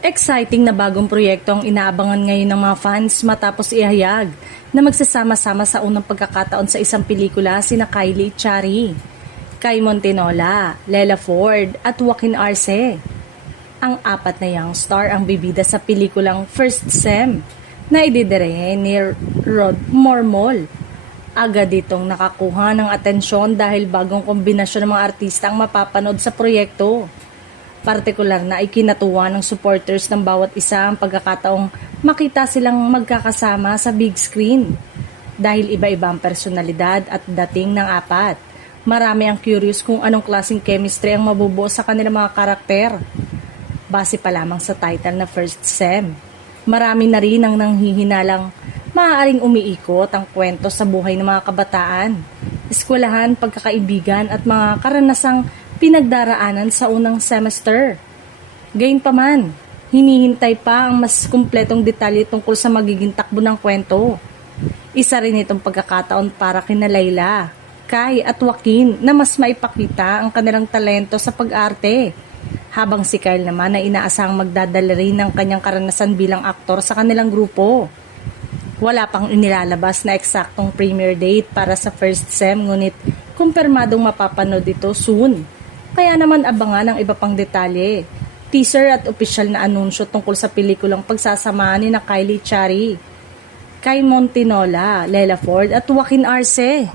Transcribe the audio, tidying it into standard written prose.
Exciting na bagong proyekto ang inaabangan ngayon ng mga fans matapos ihayag na magsasama-sama sa unang pagkakataon sa isang pelikula sina Kylie Chari, Kai Montinola, Lela Ford at Joaquin Arce. Ang apat na young star ang bibida sa pelikulang First Sem na ididire ni Rod Mormol. Agad ditong nakakuha ng atensyon dahil bagong kombinasyon ng mga artista ang mapapanood sa proyekto. Partikular na ikinatuwa ng supporters ng bawat isa ang pagkakataong makita silang magkakasama sa big screen. Dahil iba-iba ang personalidad at dating ng apat, marami ang curious kung anong klaseng chemistry ang mabubuo sa kanilang mga karakter. Base pa lamang sa title na First Sem, marami na rin ang nanghihinalang maaaring umiikot ang kwento sa buhay ng mga kabataan, eskwelahan, pagkakaibigan at mga karanasang pinagdaraanan sa unang semester. Gayunpaman, hinihintay pa ang mas kumpletong detalye tungkol sa magiging takbo ng kwento. Isa rin itong pagkakataon para kina Layla, Kai at Joaquin na mas maipakita ang kanilang talento sa pag-arte. Habang si Kyle naman na inaasahang magdadala rin ng kanyang karanasan bilang aktor sa kanilang grupo. Wala pang inilalabas na eksaktong premiere date para sa First Sem, ngunit kumpirmadong mapapanood ito soon. Kaya naman abangan ang iba pang detalye, teaser at opisyal na anunsyo tungkol sa pelikulang pagsasamahan ni na Kylie Chari, Kai Montinola, Lela Ford at Joaquin Arce.